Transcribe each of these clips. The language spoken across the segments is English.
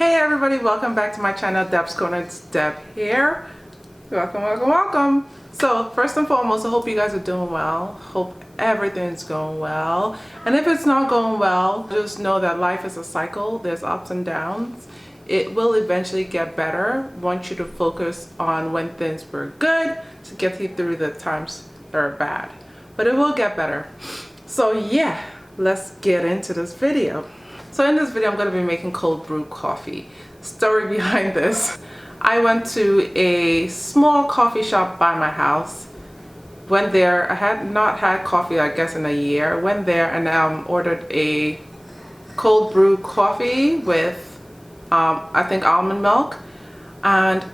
Hey everybody, welcome back to my channel, Deb's Corner. It's Deb here. Welcome. So first and foremost, I hope you guys are doing well. Hope everything's going well. And if it's not going well, just know that life is a cycle. There's ups and downs. It will eventually get better. I want you to focus on when things were good to get you through the times that are bad. But it will get better. So yeah, let's get into this video. So in this video, I'm going to be making cold brew coffee. Story behind this. I went to a small coffee shop by my house. Went there, I had not had coffee, I guess, in a year. Went there and ordered a cold brew coffee with, I think, almond milk. And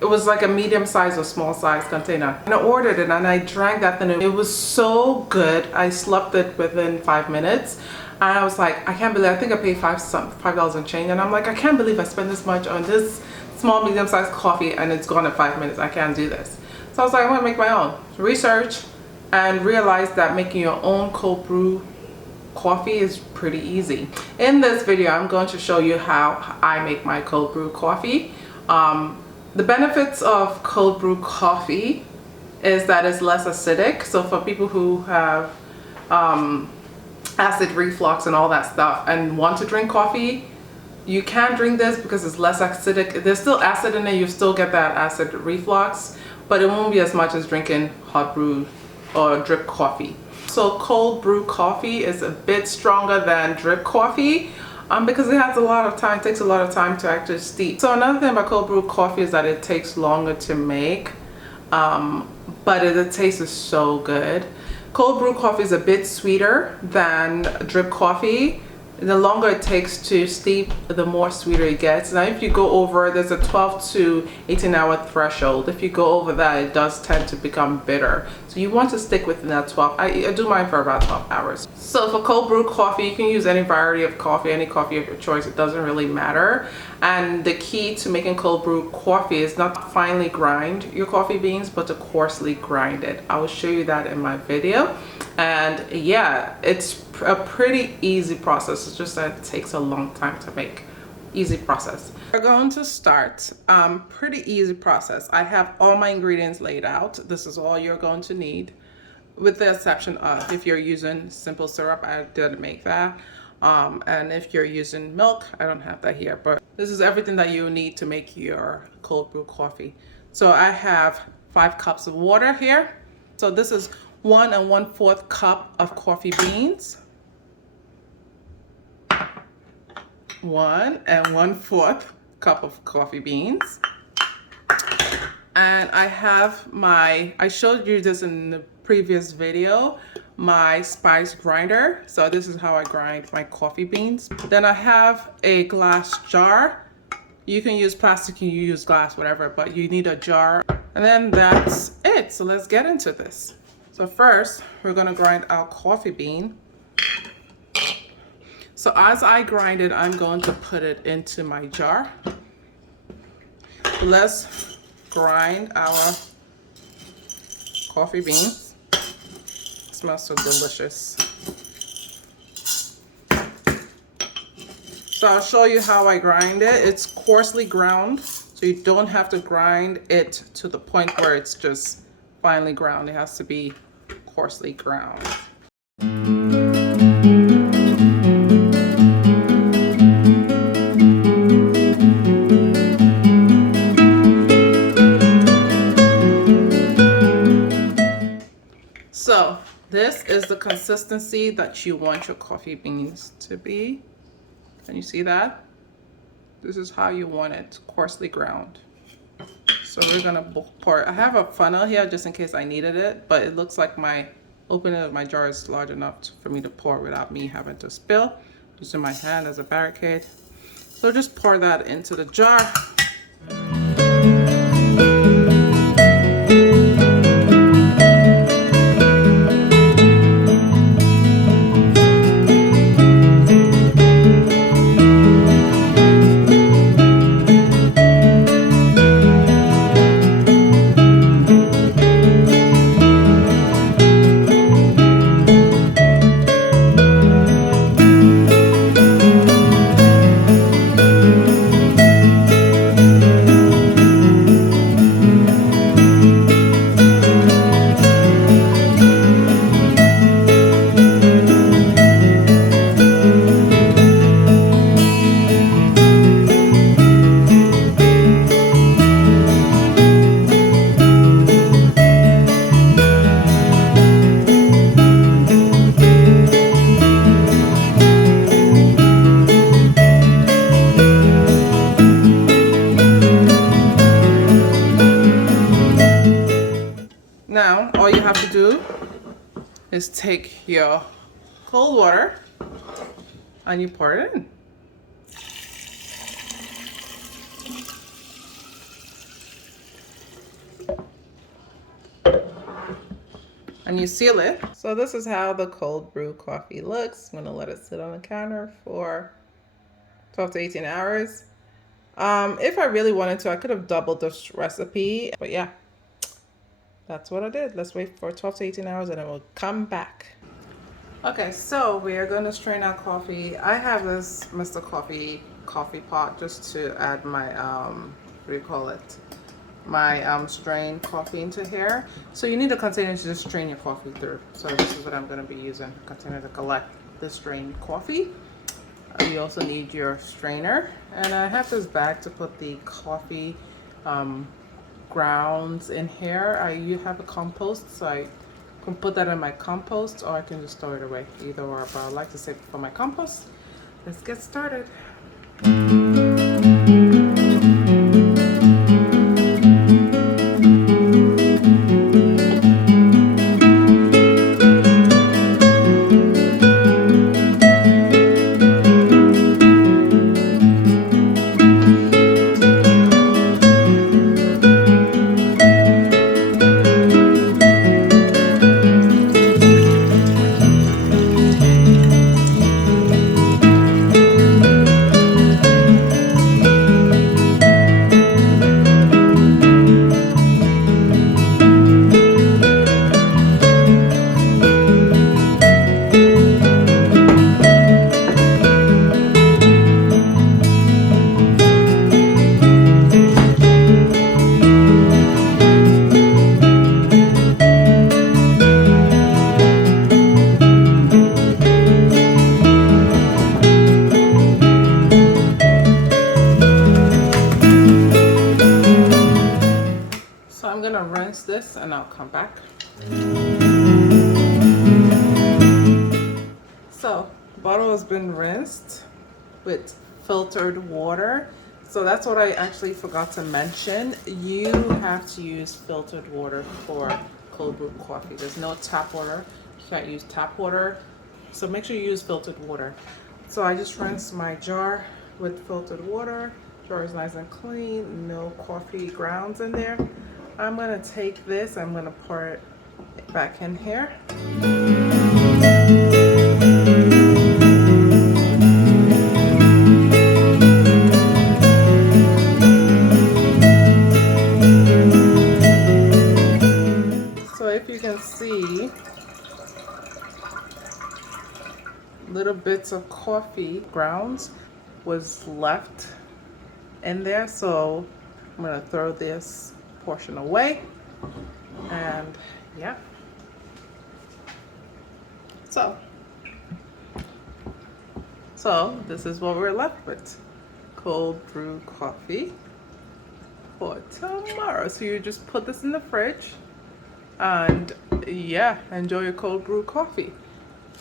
it was like a medium size or small size container. And I ordered it and I drank that thing. It was so good. I slept it within 5 minutes. And I was like, I can't believe, I think I paid $5 and change. And I'm like, I can't believe I spent this much on this small, medium-sized coffee and it's gone in 5 minutes. I can't do this. So I was like, I'm gonna make my own. Research and realize that making your own cold brew coffee is pretty easy. In this video, I'm going to show you how I make my cold brew coffee. The benefits of cold brew coffee is that it's less acidic. So for people who have acid reflux and all that stuff and want to drink coffee, you can drink this because it's less acidic. There's still acid in it, you still get that acid reflux, but it won't be as much as drinking hot brew or drip coffee. So cold brew coffee is a bit stronger than drip coffee because it has a lot of time, takes a lot of time to actually steep. So another thing about cold brew coffee is that it takes longer to make, but the taste is so good. Cold brew coffee is a bit sweeter than drip coffee. The longer it takes to steep, the more sweeter it gets. Now if you go over, there's a 12 to 18 hour threshold. If you go over that, it does tend to become bitter. So you want to stick within that 12. I do mine for about 12 hours. So for cold brew coffee, you can use any variety of coffee, any coffee of your choice. It doesn't really matter. And the key to making cold brew coffee is not to finely grind your coffee beans, but to coarsely grind it. I will show you that in my video. And yeah, it's a pretty easy process. It's just that it takes a long time to make. Easy process. We're going to start. Pretty easy process. I have all my ingredients laid out. This is all you're going to need, with the exception of if you're using simple syrup. I didn't make that. And if you're using milk, I don't have that here, but this is everything that you need to make your cold brew coffee. So I have 5 cups of water here. So this is 1 1/4 cup of coffee beans. 1 1/4 cup of coffee beans. And I have I showed you this in the previous video, my spice grinder. So this is how I grind my coffee beans. Then I have a glass jar. You can use plastic, you use glass, whatever, but you need a jar. And then that's it. So let's get into this. So first, we're gonna grind our coffee bean. So as I grind it, I'm going to put it into my jar. Let's grind our coffee beans. It smells so delicious. So I'll show you how I grind it. It's coarsely ground, so you don't have to grind it to the point where it's just finely ground. It has to be coarsely ground. So this is the consistency that you want your coffee beans to be. Can you see that? This is how you want it, coarsely ground. So we're gonna pour. I have a funnel here just in case I needed it, but it looks like my opening of my jar is large enough for me to pour without me having to spill. Using my hand as a barricade. So just pour that into the jar. have to do is take your cold water and you pour it in. And you seal it. So this is how the cold brew coffee looks. I'm gonna let it sit on the counter for 12 to 18 hours. If I really wanted to, I could have doubled this recipe, but yeah, that's what I did. Let's wait for 12 to 18 hours and then we'll come back. Okay, so we are gonna strain our coffee. I have this Mr. Coffee coffee pot just to add my, what do you call it? My strained coffee into here. So you need a container to just strain your coffee through. So this is what I'm gonna be using, a container to collect the strained coffee. You also need your strainer, and I have this bag to put the coffee grounds in here. You have a compost, so I can put that in my compost, or I can just throw it away, either or, but I like to save it for my compost. Let's get started. I'm gonna rinse this and I'll come back. So, bottle has been rinsed with filtered water. So that's what I actually forgot to mention. You have to use filtered water for cold brew coffee. There's no tap water. You can't use tap water. So make sure you use filtered water. So I just rinsed my jar with filtered water. Jar is nice and clean, no coffee grounds in there. I'm gonna take this, I'm gonna pour it back in here. So if you can see, little bits of coffee grounds was left in there, so I'm gonna throw this portion away, and yeah, so this is what we're left with, cold brew coffee for tomorrow. So you just put this in the fridge and yeah, enjoy your cold brew coffee.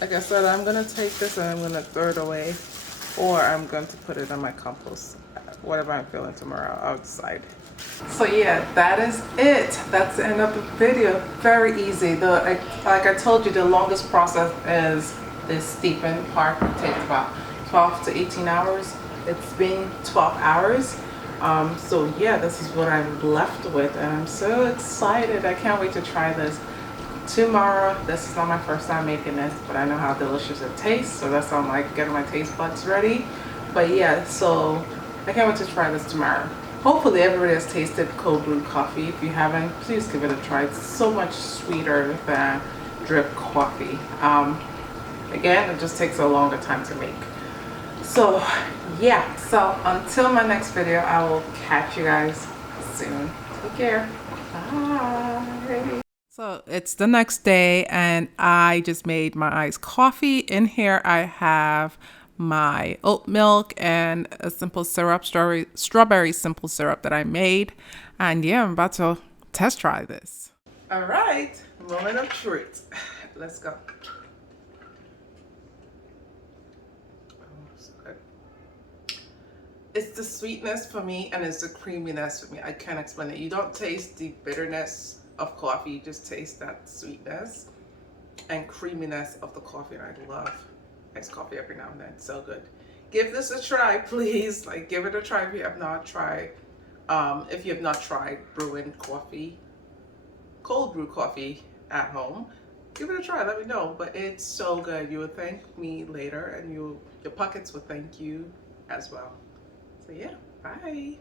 Like I said, I'm gonna take this and I'm gonna throw it away, or I'm going to put it on my compost. Whatever I'm feeling tomorrow, I'll decide. So yeah, that is it. That's the end of the video. Very easy. Like I told you, the longest process is the steeping part. It takes about 12 to 18 hours. It's been 12 hours. So yeah, this is what I'm left with, and I'm so excited. I can't wait to try this tomorrow. This is not my first time making this, but I know how delicious it tastes, so that's why I'm like getting my taste buds ready. But yeah, so I can't wait to try this tomorrow. Hopefully everybody has tasted cold brew coffee. If you haven't, please give it a try. It's so much sweeter than drip coffee. Again, it just takes a longer time to make. So yeah, so until my next video, I will catch you guys soon. Take care. Bye. So it's the next day and I just made my iced coffee. In here I have my oat milk and a simple syrup, strawberry simple syrup that I made. And yeah, I'm about to test try this. All right, moment of truth. Let's go. So good. It's the sweetness for me and it's the creaminess for me. I can't explain it. You don't taste the bitterness of coffee. You just taste that sweetness and creaminess of the coffee, and I love iced coffee every now and then. So good. Give this a try, please. Like, give it a try if you have not tried. If you have not tried brewing coffee, cold brew coffee at home, give it a try. Let me know. But it's so good. You would thank me later, and your pockets would thank you as well. So yeah, bye.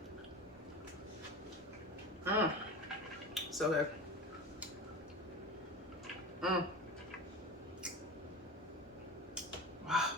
So good. Wow.